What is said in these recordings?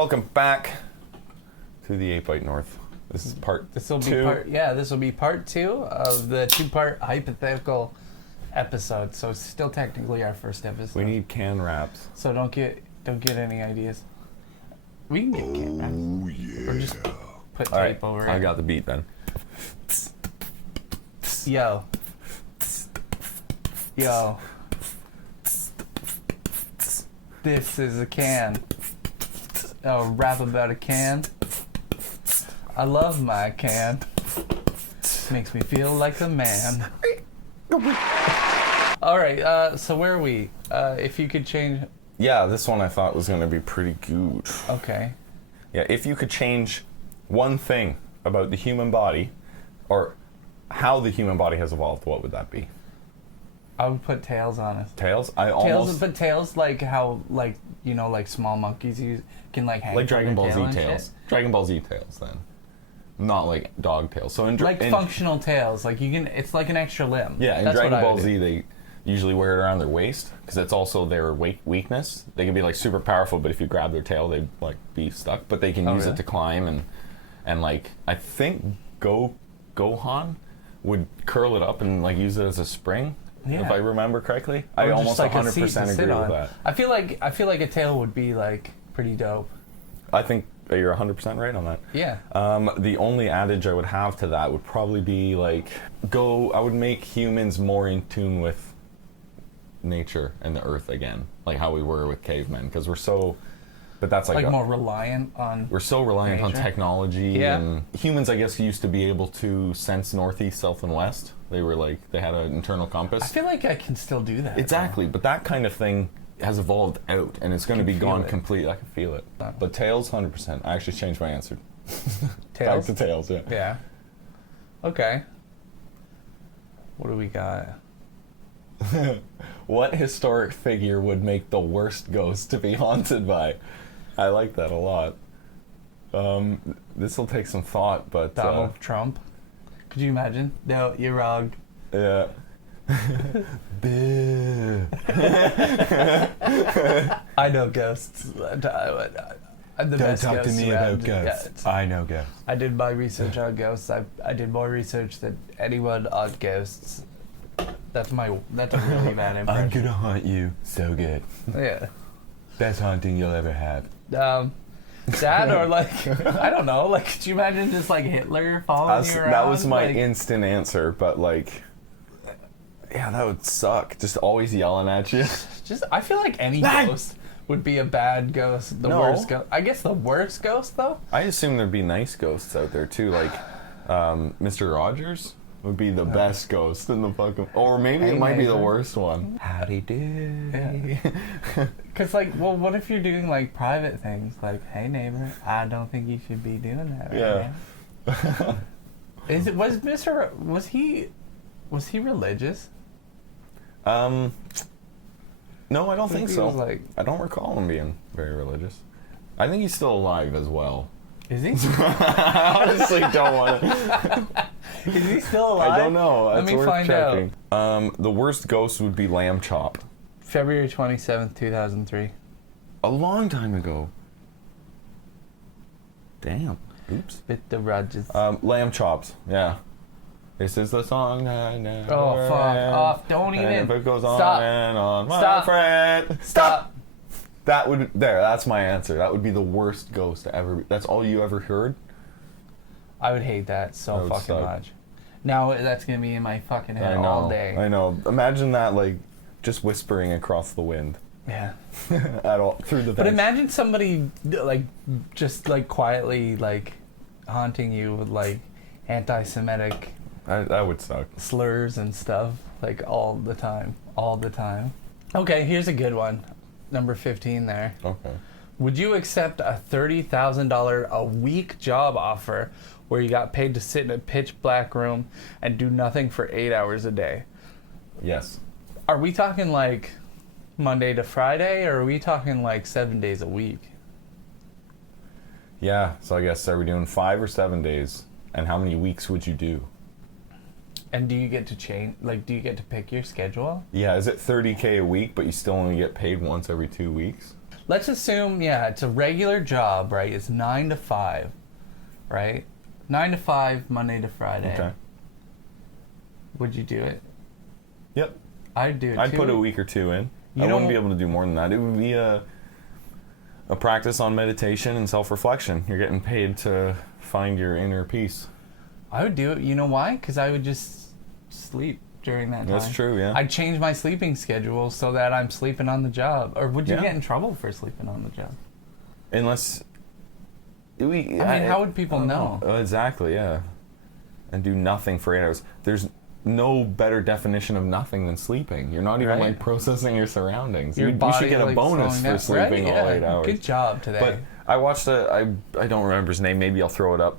Welcome back to the Byte North. This is part This will be two. this will be part 2 of the 2-part hypothetical episode. So it's still technically our first episode. We need can wraps. So don't get any ideas. We can get can wraps. Oh yeah. Or just put All right, tape over I it. got the beat then. Yo. Yo. This is a can. A rap about a can. I love my can. Makes me feel like a man. Alright, so where are we? If you could change... Yeah, this one I thought was going to be pretty good. Okay. Yeah, if you could change one thing about the human body, or how the human body has evolved, what would that be? I would put tails on it. Tails? But tails like how, like, you know, like small monkeys can like hang Like from Dragon their Ball tail Z and tails. shit. Dragon Ball Z tails, then. Not like dog tails. So Like functional tails. Like you can, it's like an extra limb. Yeah, in That's what Dragon I Ball would Z, do. they usually wear it around their waist because it's also their weakness. They can be like super powerful, but if you grab their tail, they'd like be stuck. But they can use really? it to climb and like I think Gohan would curl it up and like use it as a spring. Yeah. If I remember correctly, Or I just almost like a 100% seat to sit agree with on. that. I feel like a tail would be like pretty dope. I think you're 100% right on that. Yeah. The only adage I would have to that would probably be like, I would make humans more in tune with nature and the earth again, like how we were with cavemen, because but that's like more reliant on. we're so reliant on nature. technology. Yeah. And humans, I guess, used to be able to sense northeast, south, and west. They had an internal compass. I feel like I can still do that. Exactly, but that kind of thing has evolved out, and it's going to be feel gone it. completely. I can feel it. But tails, 100%. I actually changed my answer. Tails? Back to tails, yeah. Yeah. Okay. What do we got? What historic figure would make the worst ghost to be haunted by? I like that a lot. This will take some thought, but... Donald Trump. Could you imagine? No, you're wrong. Yeah. Boo. I know ghosts. I'm the Don't best talk to ghost me around. about ghosts. I know ghosts. I did my research on ghosts. I did more research than anyone on ghosts. That's a really bad I'm impression. gonna haunt you so good. Yeah. Best haunting you'll ever have. Sad or like I don't know. Like, could you imagine just like Hitler following you around? That was my like, instant answer, but like... Yeah, that would suck. Just always yelling at you. Just I feel like any ghost would be a bad ghost. The No. worst ghost. I guess the worst ghost though. I assume there'd be nice ghosts out there too, like Mr. Rogers would be the best ghost in the fucking... Or maybe Hey, it might be the neighbor. worst one. Howdy do. Cause like, well, what if you're doing like private things? Like, hey neighbor, I don't think you should be doing that. Right Yeah. Was he religious? No, I don't think he so. was, like- I don't recall him being very religious. I think he's still alive as well. Is he? I honestly don't want to. Is he still alive? I don't know. Let That's me worth find checking. The worst ghost would be Lamb Chop. February 27th, 2003. A long time ago. Damn. Oops. With the Rogers. Lamb Chops. Yeah. This is the song that never Oh, fuck ends. off. Don't even. And it goes on Stop. and on. My Stop. friend. Stop. That's my answer. That would be the worst ghost to ever be. That's all you ever heard? I would hate that so That would fucking suck. much. Now that's gonna be in my fucking head I know. all day. I know. Imagine that, like, just whispering across the wind. Yeah. At all. Through the But vents. imagine somebody like just like quietly like haunting you with like anti-Semitic That would suck. slurs and stuff like all the time. Okay, here's a good one. Number 15 there. Okay. Would you accept a $30,000 a week job offer where you got paid to sit in a pitch black room and do nothing for 8 hours a day? Yes. Are we talking like Monday to Friday, or are we talking like 7 days a week? Yeah, so I guess, are we doing 5 or 7 days? And how many weeks would you do? And do you get to change, like, do you get to pick your schedule? Yeah, is it $30K a week, but you still only get paid once every 2 weeks? let's assume, yeah, it's a regular job, right? It's 9 to 5, right? 9 to 5, Monday to Friday. Okay. Would you do it? Yep. I'd do it I'd too. put a week or two in. You I know- wouldn't be able to do more than that. It would be a practice on meditation and self-reflection. You're getting paid to find your inner peace. I would do it. You know why? Because I would just sleep during that time. That's true, yeah. I'd change my sleeping schedule so that I'm sleeping on the job. Or would you Yeah. get in trouble for sleeping on the job? Unless... how would people I don't know? Exactly, yeah. And do nothing for 8 hours. There's no better definition of nothing than sleeping. You're not even Right. like processing your surroundings. Your You body, should get a like, bonus slowing for down. sleeping Right? all Yeah. 8 hours. Good job today. But I watched I don't remember his name. Maybe I'll throw it up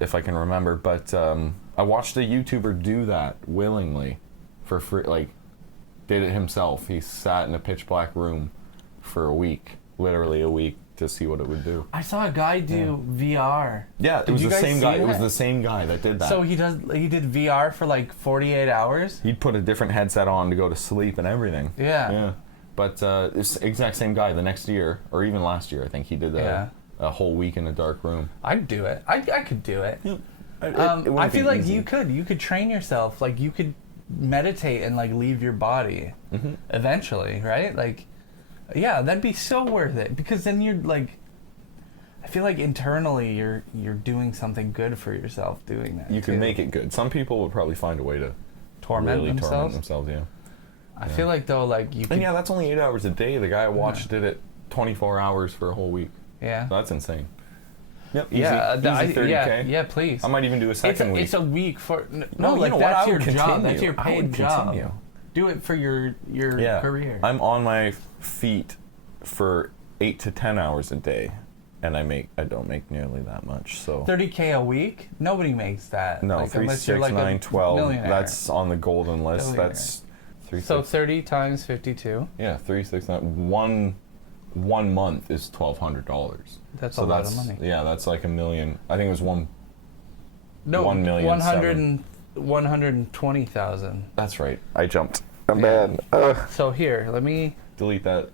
if I can remember. But I watched a YouTuber do that willingly for free. Like, did it himself. He sat in a pitch black room for a week, literally a week, to see what it would do. I saw a guy do VR. Yeah, it Did was you the guys same see guy. It was that? the same guy that did that. So he did VR for like 48 hours? He'd put a different headset on to go to sleep and everything. Yeah. Yeah. But it's the exact same guy the next year, or even last year, I think he did a whole week in a dark room. I'd do it. I could do it. It I feel like you could train yourself. Like, you could meditate and like leave your body eventually, right? Like, yeah, that'd be so worth it, because then you're like, I feel like internally you're doing something good for yourself doing that. You can too. make it good. Some people would probably find a way to torment really themselves. torment themselves, yeah. I feel like though, like you And could, yeah, that's only 8 hours a day. The guy I watched did it 24 hours for a whole week. yeah, That's insane. Yep, easy, yeah, easy 30K. yeah, please. I might even do a second week. It's a week for no, No, you like know what? that's I your would job. continue. That's your I paid would job. continue. Do it for your career. I'm on my feet for 8 to 10 hours a day, and I don't make nearly that much. So 30K a week? Nobody makes that. no, like, 3, unless 6, you're like 9, a 12. millionaire. That's on the golden list. Billionaire. That's 3, So 6, 30 times 52. yeah, 3, 6, 9. One month is $1,200. That's So a lot that's of money. yeah, that's like $1 million. I think it was one. No, 1,000,007. 120,000. That's right. I jumped. I'm Yeah. bad. So here, let me Delete that.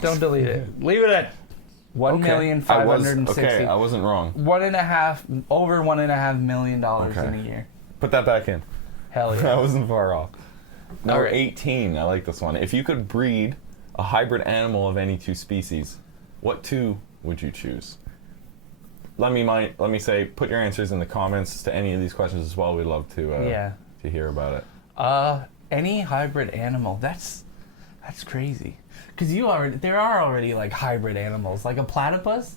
don't delete it. Leave it at 1,560,000. Okay, I wasn't wrong. Over $1.5 million Okay. in a year. Put that back in. Hell I yeah. wasn't far off. Number Alright. 18. I like this one. If you could breed a hybrid animal of any two species, what two would you choose? Let me say, put your answers in the comments to any of these questions as well. We'd love to hear about it. Any hybrid animal. That's crazy. Because there are already like hybrid animals, like a platypus.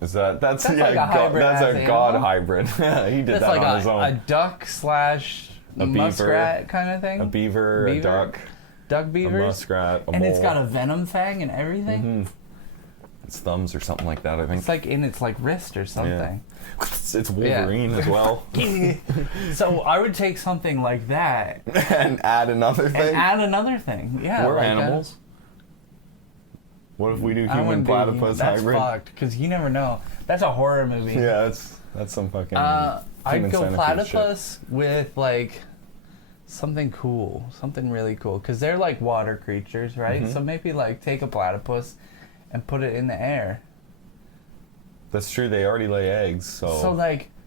That's like a hybrid that's ass a god animal. hybrid. He did That's that like on his a own. duck slash A beaver. muskrat kind of thing. A beaver, a duck, duck a beavers, muskrat, a and mole. it's got a venom fang and everything. Mhm. Its thumbs or something like that, I think. It's like in its like wrist or something. It's Wolverine as well. So I would take something like that And add another thing. and add another thing. Yeah, We're like animals. What if we do I human wouldn't be- platypus that's hybrid? fucked because you never know. That's a horror movie. Yeah, that's some fucking. I'd human go centipede platypus with like something cool, something really cool, because they're like water creatures, right? Mhm. So maybe like take a platypus and put it in the air. Shit. That's true. They already lay eggs, so.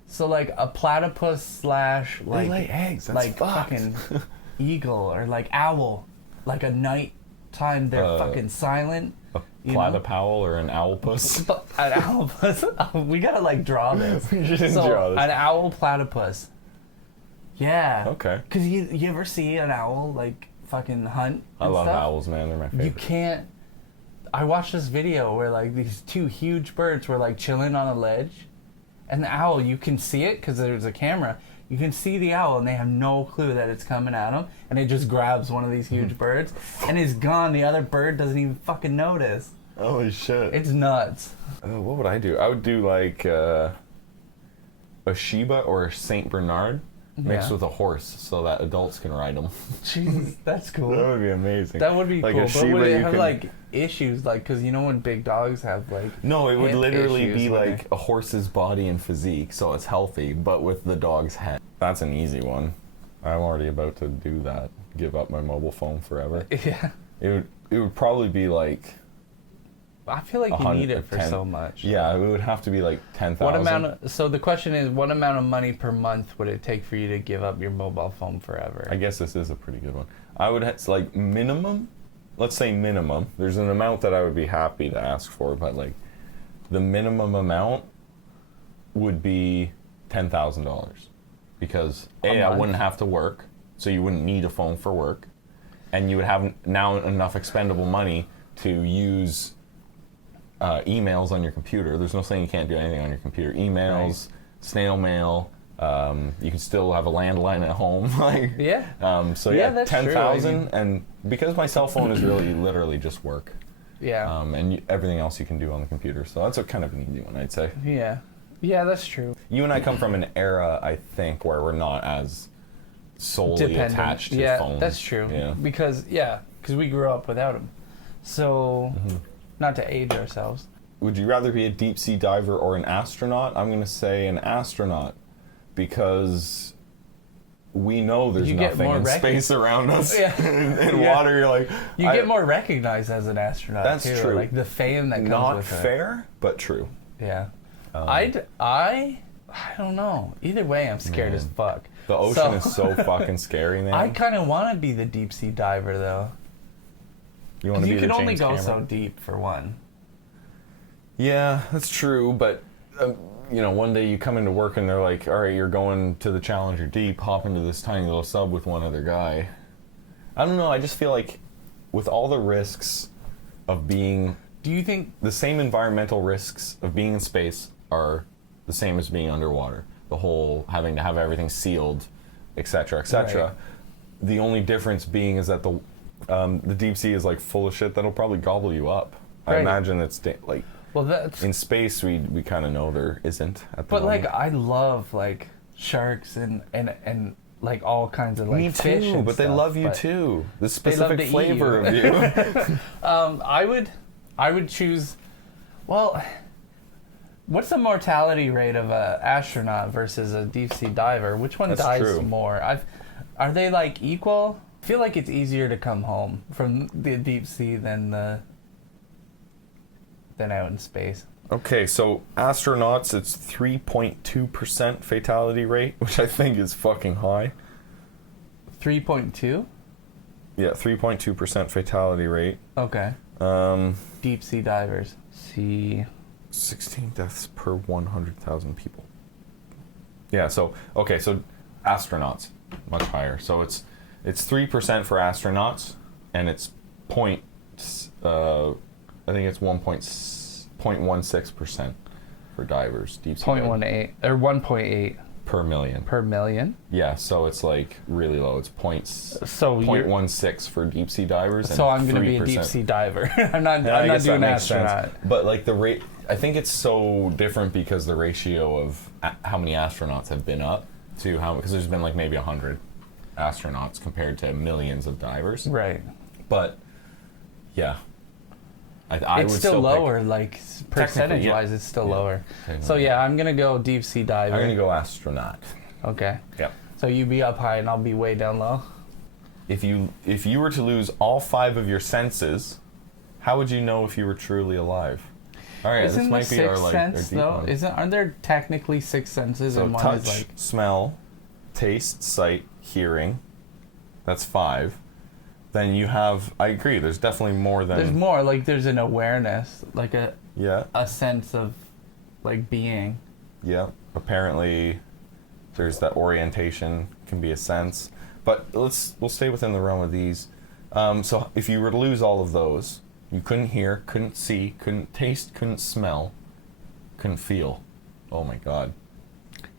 So like a platypus slash they like lay eggs. That's like fucked. fucking eagle or like owl, like a nighttime they're fucking silent. A you know? platypowl or an owlpus. An owlpus. We gotta like draw this. We should So draw this. an owl platypus. Yeah. Okay. Cause you ever see an owl like fucking hunt? I and love stuff? owls, man. They're my favorite. You can't. I watched this video where like these two huge birds were like chilling on a ledge, and the owl, you can see it because there's a camera. You can see the owl, and they have no clue that it's coming at them, and it just grabs one of these huge birds, and it's gone. The other bird doesn't even fucking notice. Holy shit. It's nuts. What would I do? I would do like a Shiba or a Saint Bernard mixed Yeah. with a horse so that adults can ride them. Jesus, that's cool. That would be amazing. That would be Like cool. a But Shiba, would it you have can- like issues, like because you know when big dogs have like No, it would hip literally issues be when like a horse's body and physique, so it's healthy, but with the dog's head. That's an easy one. I'm already about to do that. Give up my mobile phone forever. yeah. It would probably be like I feel like you need it for so much. Yeah, it would have to be like 10,000. So the question is, what amount of money per month would it take for you to give up your mobile phone forever? I guess this is a pretty good one. I would like minimum. Let's say minimum. There's an amount that I would be happy to ask for, but like the minimum amount would be $10,000 because I wouldn't have to work, so you wouldn't need a phone for work, and you would have now enough expendable money to use emails on your computer. There's no saying you can't do anything on your computer. Emails, snail mail. You can still have a landline at home. So that's 10,000, and because my cell phone is really literally just work. Yeah. And everything else you can do on the computer. So that's a kind of an easy one, I'd say. Yeah. Yeah, that's true. You and I come from an era, I think, where we're not as solely attached to phones. Yeah, that's true. Yeah. Because we grew up without them. So, not to age ourselves. Would you rather be a deep sea diver or an astronaut? I'm going to say an astronaut because we know there's nothing in space around us. In water, you're like... You get more recognized as an astronaut, that's too. true. Like the fame that comes with it. Not fair, but true. Yeah. I don't know. Either way, I'm scared as fuck. The ocean is so fucking scary, man. I kind of want to be the deep sea diver, though. You want to be the You can only James go Cameron? so deep, for one. Yeah, that's true, but... one day you come into work and they're like, all right, you're going to the Challenger Deep, hop into this tiny little sub with one other guy. I don't know, I just feel like with all the risks of being... Do you think... The same environmental risks of being in space are the same as being underwater. The whole having to have everything sealed, et cetera, et cetera. Right. The only difference being is that the deep sea is like full of shit that'll probably gobble you up. Right. I imagine it's like... Well, that's... In space, we kind of know there isn't at the moment. But, I love, sharks and like, all kinds of, Me fish too, and but they stuff, love you, but too. The they love specific to eat flavor you. of you. I would choose... Well, what's the mortality rate of a astronaut versus a deep sea diver? Which one dies true. more? Are they, equal? I feel like it's easier to come home from the deep sea than out in space. Okay, so astronauts, it's 3.2% fatality rate, which I think is fucking high. 3.2? Yeah, 3.2% fatality rate. Okay. Deep sea divers. 16 deaths per 100,000 people. Yeah, so astronauts, much higher. So it's 3% for astronauts, and it's I think it's 0.16% for divers. Deep sea 0.18 or 1.8 per million. per million. Yeah, so it's really low. It's So 0.16 for deep sea divers. So and I'm going to be a 3%. deep sea diver. I'm not Yeah, I guess doing that makes sense. astronaut. But the rate, I think it's so different because the ratio of how many astronauts have been up to because there's been maybe 100 astronauts compared to millions of divers. Right. But yeah, I It's would still pick- lower, percentage-wise, it's still lower. So yeah, I'm going to go deep sea diver. I'm gonna go astronaut. Okay. Yep. So you be up high and I'll be way down low? If you were to lose all 5 of your senses, how would you know if you were truly alive? All right, Isn't this might the be our sixth our sense, deep though? one. Aren't there technically 6 senses So and one touch, is smell, taste, sight, hearing. That's 5. Then you have. I agree. There's definitely more than. There's more, there's an awareness, Yeah. a sense of, being. Yeah. Apparently, there's that orientation can be a sense, but we'll stay within the realm of these. So if you were to lose all of those, you couldn't hear, couldn't see, couldn't taste, couldn't smell, couldn't feel. Oh my God.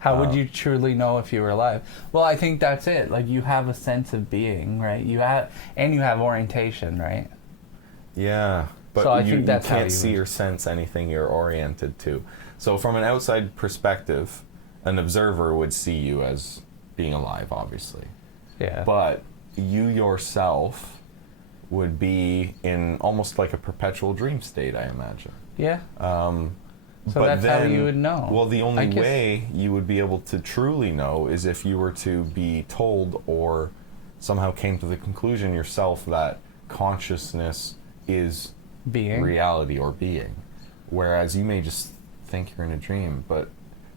How would you truly know if you were alive? Well, I think that's it. You have a sense of being, right? You have orientation, right? Yeah, but So I you think that's how can't you see would- or sense anything you're oriented to. So from an outside perspective, an observer would see you as being alive, obviously. Yeah. But you yourself would be in almost like a perpetual dream state, I imagine. Yeah. So But that's how then, you would know. Well, the I only guess- way you would be able to truly know is if you were to be told or somehow came to the conclusion yourself that consciousness is being. reality or being. Whereas you may just think you're in a dream, but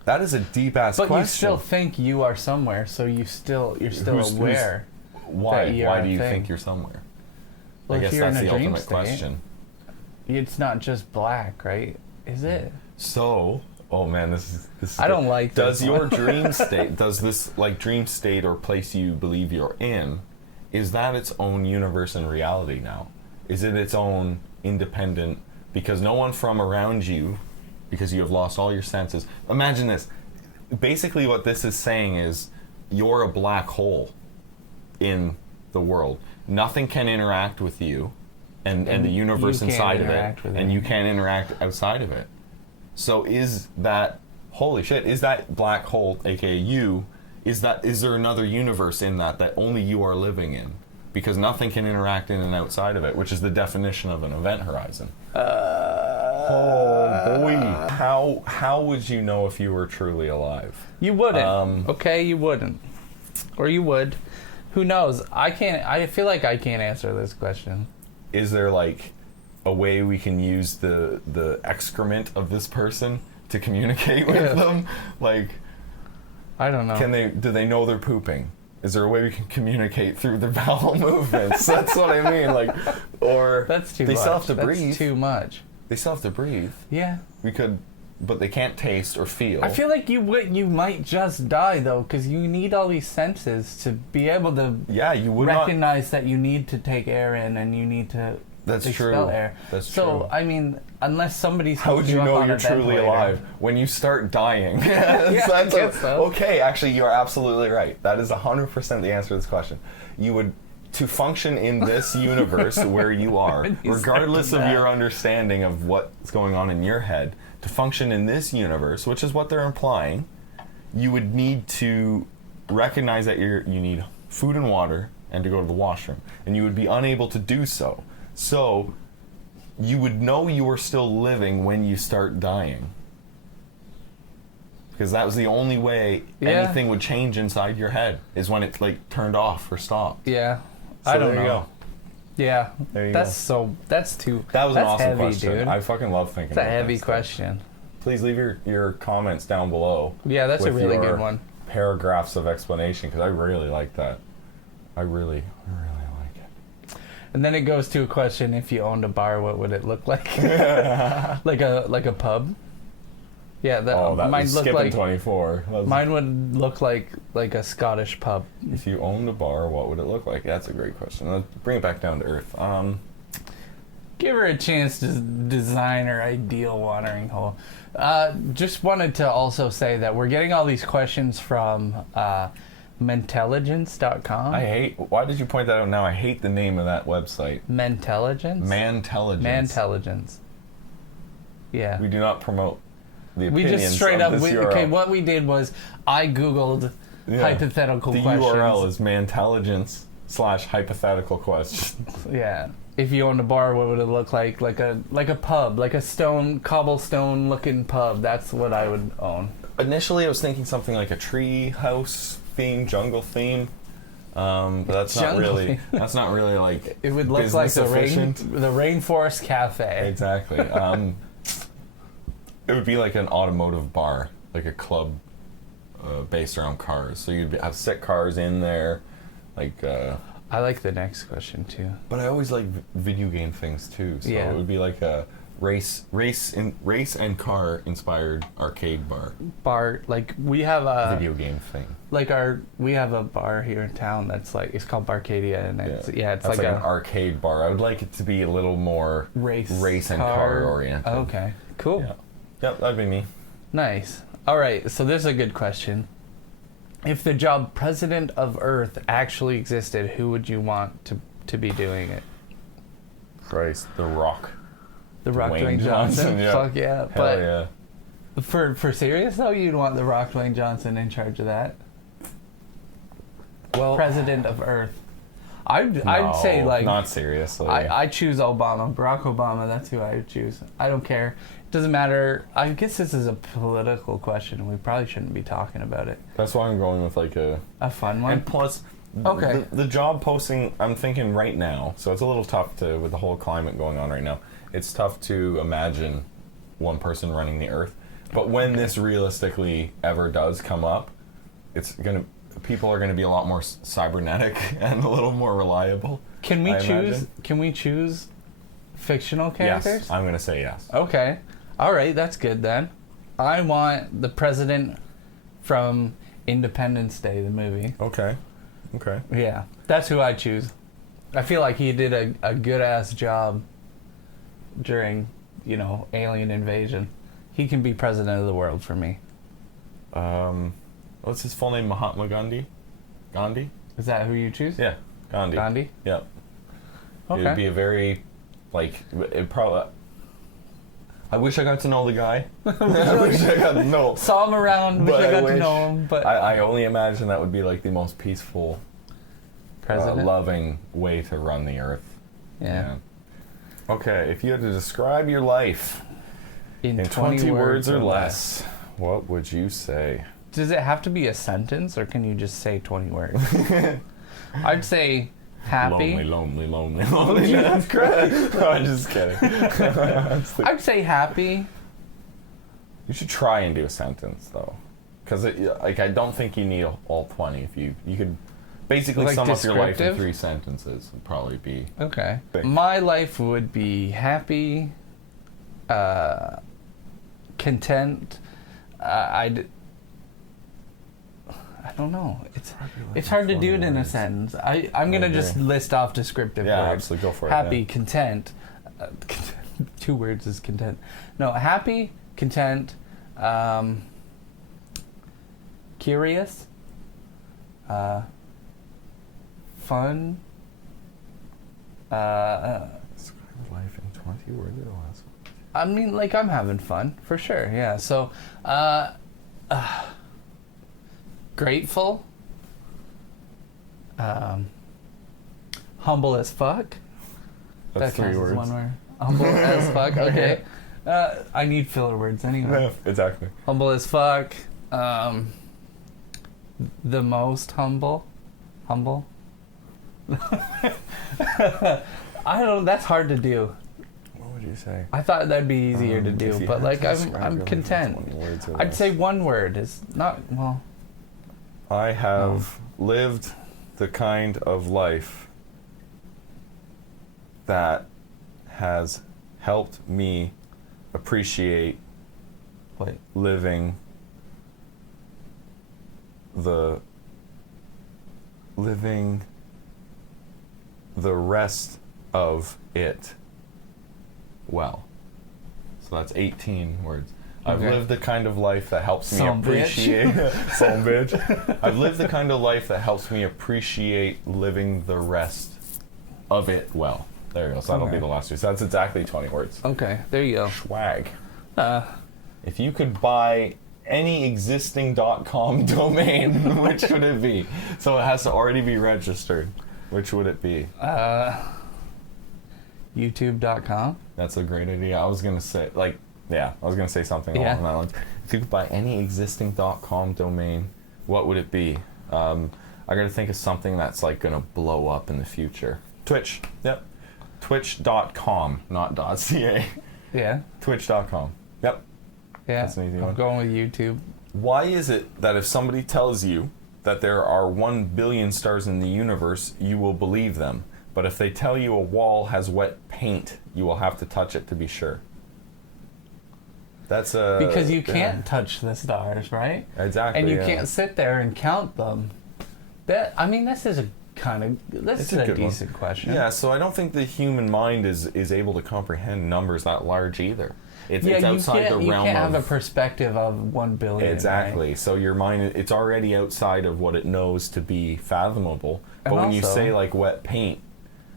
that is a deep ass But question. you still think you are somewhere, so you're still aware. Why? that you're Why a do you thing. think you're somewhere? Well, I if guess you're that's in a the dream ultimate state, question. It's not just black, right? Is it? So, oh man, this is I don't like Does this your one. dream state, does this like dream state or place you believe you're in, is that its own universe and reality now? Is it its own independent, because no one from around you, because you have lost all your senses. Imagine this. Basically what this is saying is you're a black hole in the world. Nothing can interact with you and the universe you can't inside of it, interact with and it. you can't interact outside of it. So is that, holy shit, is that black hole, aka you, is there another universe in that only you are living in? Because nothing can interact in and outside of it, which is the definition of an event horizon. Oh boy. How would you know if you were truly alive? You wouldn't. Okay, you wouldn't. Or you would. Who knows? I feel like I can't answer this question. Is there like a way we can use the excrement of this person to communicate with them? Like, I don't know. do they know they're pooping? Is there a way we can communicate through their bowel movements? That's what I mean. Like, or That's too they much. still have to That's breathe. too much. They still have to breathe. Yeah. We could, but they can't taste or feel. I feel like you might just die though, because you need all these senses to be able to you would not. recognize that you need to take air in and you need to That's expel true. air. That's so, true. I mean, unless somebody's How would hooked you up know on you're a truly ventilator. alive? When you start dying. I guess so. Okay, actually, you are absolutely right. That is 100% the answer to this question. You would, to function in this universe where you are, When you regardless start of to your die. understanding of what's going on in your head, to function in this universe, which is what they're implying, you would need to recognize that you need food and water and to go to the washroom, and you would be unable to do so. So you would know you were still living when you start dying, because that was the only way anything would change inside your head, is when it's like turned off or stopped. Yeah. So I don't there know. you go. Yeah. There you That's too. That was an that's awesome heavy, question. dude. I fucking love thinking It's a about heavy that stuff. question. Please leave your comments down below. Yeah, that's a with really your good one. Paragraphs of explanation, because I really like that. I really like it. And then it goes to a question: if you owned a bar, what would it look like? like a pub. Yeah, that That mine was look skipping like 24. mine would look like a Scottish pub. If you owned a bar, what would it look like? That's a great question. Let's bring it back down to earth. Give her a chance to design her ideal watering hole. Just wanted to also say that we're getting all these questions from Mentelligence.com. Why did you point that out now? I hate the name of that website. Mentelligence? Mantelligence. Yeah. We do not promote the We opinions just straight of up, this URL. okay, what we did was I Googled hypothetical the questions. URL is mantelligence/hypothetical questions. Yeah. If you owned a bar, what would it look like? Like a pub, like a cobblestone looking pub. That's what I would own. Initially, I was thinking something like a tree house theme, jungle theme. But that's not Jungle really. theme. That's not really like. It would look like business efficient. the Rainforest Cafe. Exactly. It would be like an automotive bar, like a club based around cars. So you'd have sick cars in there, like. I like the next question too. But I always like video game things too. So Yeah. it would be like a race and car inspired arcade bar. Bar, like we have a Video game thing. we have a bar here in town that's like, it's called Barcadia, and it's it's That's like like a an arcade bar. I would like it to be a little more race and car oriented. Okay, cool. Yeah. Yep, that'd be me. Nice. All right, so this is a good question. If the job President of Earth actually existed, who would you want to be doing it? Christ, The Rock. The Rock Dwayne Dwayne Johnson? yeah. Fuck yeah. Hell But yeah. for serious though, you'd want The Rock Dwayne Johnson in charge of that? Well, President of Earth. I'd say no, like not seriously. I choose Obama, Barack Obama. That's who I would choose. I don't care. It doesn't matter. I guess this is a political question. We probably shouldn't be talking about it. That's why I'm going with like a A fun one. And plus, Okay. The job posting, I'm thinking right now, so it's a little tough to, with the whole climate going on right now, it's tough to imagine one person running the earth. But when this realistically ever does come up, people are gonna be a lot more cybernetic and a little more reliable. Can we I choose? imagine. Can we choose fictional characters? Yes, I'm gonna say yes. Okay. All right, that's good then. I want the president from Independence Day, the movie. Okay. Yeah, that's who I choose. I feel like he did a good ass job during, alien invasion. He can be president of the world for me. What's his full name? Mahatma Gandhi? Gandhi? Is that who you choose? Yeah, Gandhi. Gandhi? Yep. Okay. It would be a very, it probably. I wish I got to know the guy. I wish I got to know. Saw him around, wish But I got wish- to know him, but I only imagine that would be like the most peaceful, president. loving way to run the earth. Yeah. Okay, if you had to describe your life in 20 words or less, what would you say? Does it have to be a sentence, or can you just say 20 words? I'd say happy. Lonely. Jesus Christ. No, I'm just kidding. I'd say happy. You should try and do a sentence, though. Because, I don't think you need all 20. If you could basically Like sum up your life in descriptive? 3 sentences, would probably be... Okay. Big. My life would be happy, content. I don't know. It's hard to do it in a sentence. I'm gonna just list off descriptive Yeah, words. absolutely. Go for it. Happy, yeah. content. 2 words is content. No, happy, content, curious, fun. Describe life in 20 words or less. I mean, like, I'm having fun for sure. Yeah. So, grateful, humble as fuck. That's 3 counts words. as 1 word. Humble as fuck. Okay. I need filler words anyway. Yeah, exactly. Humble as fuck. The most humble. Humble. I don't. That's hard to do. What would you say? I thought that'd be easier to If do, you but had like to I'm describe your life in content. 20 words or I'd less. say 1 word is not well. I have lived the kind of life that has helped me appreciate Wait. living the rest of it well. So that's 18 words. I've Okay. lived the kind of life that helps me Some bitch. appreciate some bitch. I've lived the kind of life that helps me appreciate living the rest of it well. There you go. So that'll Okay. be the last 2. So that's exactly 20 words. Okay, there you go. Swag. Uh, If you could buy any existing .com domain, which would it be? So it has to already be registered. Which would it be? YouTube.com. That's a great idea. I was gonna say, I was gonna say something Yeah. along that lines. If you could buy any existing .com domain, what would it be? I gotta think of something that's like gonna blow up in the future. Twitch. Yep. Twitch.com, not .ca. Yeah, Twitch.com. Yep. yeah. That's an easy I'm one. going with YouTube. Why is it that if somebody tells you that there are 1 billion stars in the universe, you will believe them? But if they tell you a wall has wet paint, you will have to touch it to be sure. That's a... Because you can't touch the stars, right? Exactly. And you yeah. can't sit there and count them. This is a It's a good one. decent question. Yeah, so I don't think the human mind is able to comprehend numbers that large either. It's outside the realm you can't of... have a perspective of 1 billion. Exactly. Right? So your mind, it's already outside of what it knows to be fathomable. But And when you also- say like wet paint,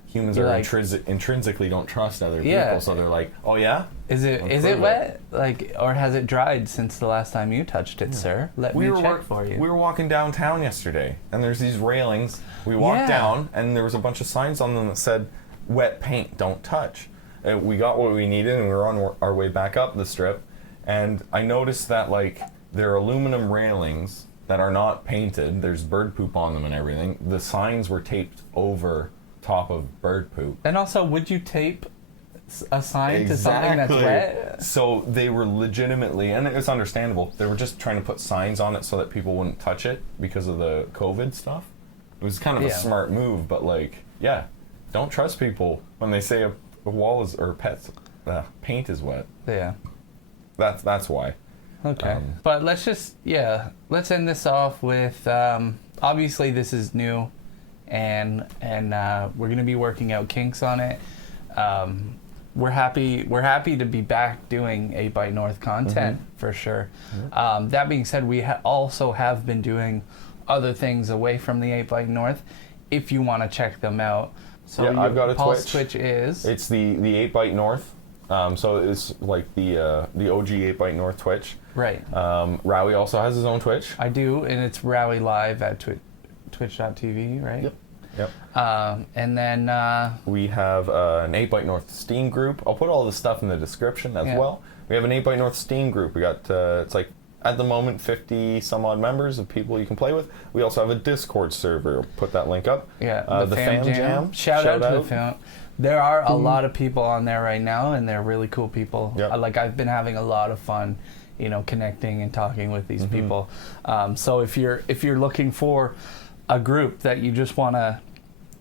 humans You're are like- intrinsically don't trust other Yeah. people. So they're like, oh yeah? Is it Prove it. wet? Like, or has it dried since the last time you touched it, sir? Let me check for you. We were walking downtown yesterday, and there's these railings. We walked Yeah. down, and there was a bunch of signs on them that said, wet paint, don't touch. And we got what we needed, and we were on our way back up the strip. And I noticed that, like, they're aluminum railings, that are not painted. There's bird poop on them and everything. The signs were taped over top of bird poop. And also, would you tape a sign to something that's wet? So they were legitimately, and it's understandable, they were just trying to put signs on it so that people wouldn't touch it because of the COVID stuff. It was kind of a smart move, but like, yeah, don't trust people when they say a wall is, or paint is wet. Yeah. That's why. Okay. But let's end this off with, obviously this is new, and we're going to be working out kinks on it. We're happy to be back doing 8 Byte North content for sure. That being said, we also have been doing other things away from the 8 Byte North if you want to check them out. So yeah, I've got a Paul's Twitch. is? It's the 8 Byte North. So it's like the OG 8 Byte North Twitch. Right. Rawie also has his own Twitch. I do, and it's Rawie Live at twitch.tv, right? Yep. And then we have an 8 Byte North Steam group. I'll put all the stuff in the description as well. We have an 8 Byte North Steam group. We got it's like at the moment 50 some odd members of people you can play with. We also have a Discord server. I'll put that link up. Yeah, the Fam Jam. Shout out to the Fam. There are a lot of people on there right now, and they're really cool people. Yep. Like I've been having a lot of fun, connecting and talking with these people. So if you're looking for a group that you just want to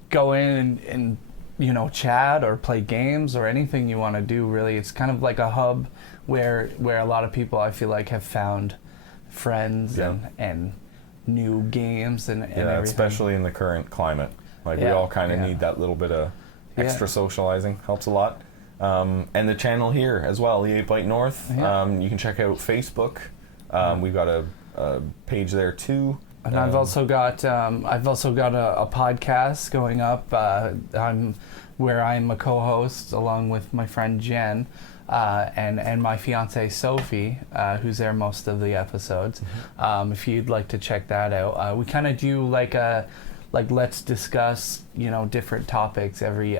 go in and chat or play games or anything you want to do, really, it's kind of like a hub where a lot of people, I feel like, have found friends and new games and everything. Especially in the current climate. Like we all kind of need that little bit of extra socializing. Helps a lot. And the channel here as well, the 8 Byte North. You can check out Facebook. We've got a page there too. And I've also got a podcast going up. Where I'm a co-host along with my friend Jen, and my fiance Sophie, who's there most of the episodes. If you'd like to check that out, we kind of do like let's discuss different topics every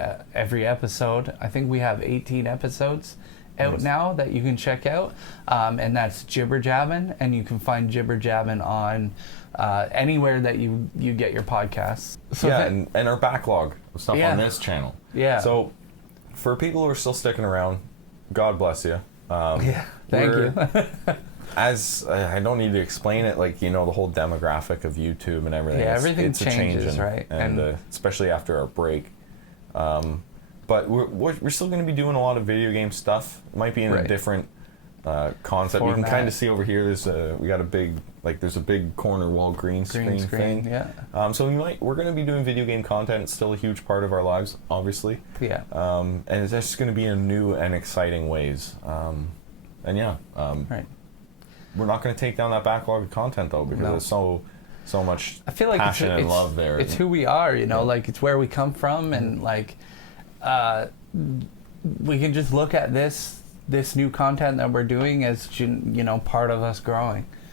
episode. I think we have 18 episodes out now that you can check out, and that's Jibber Jabbin', and you can find Jibber Jabbin' on anywhere that you get your podcasts. So and our backlog of stuff on this channel. Yeah. So for people who are still sticking around, God bless you. Thank you. As I don't need to explain it, like the whole demographic of YouTube and everything. Yeah, everything changes, right? And especially after our break. But we're still going to be doing a lot of video game stuff. It might be in a different concept. Format. You can kind of see over here. We got a big there's a big corner wall green screen thing. Yeah. So we're going to be doing video game content. It's still a huge part of our lives, obviously. Yeah. And it's just going to be in new and exciting ways. Right. We're not going to take down that backlog of content though, because there's so much I feel like passion and love there. It's who we are, like it's where we come from, and like we can just look at this new content that we're doing as part of us growing.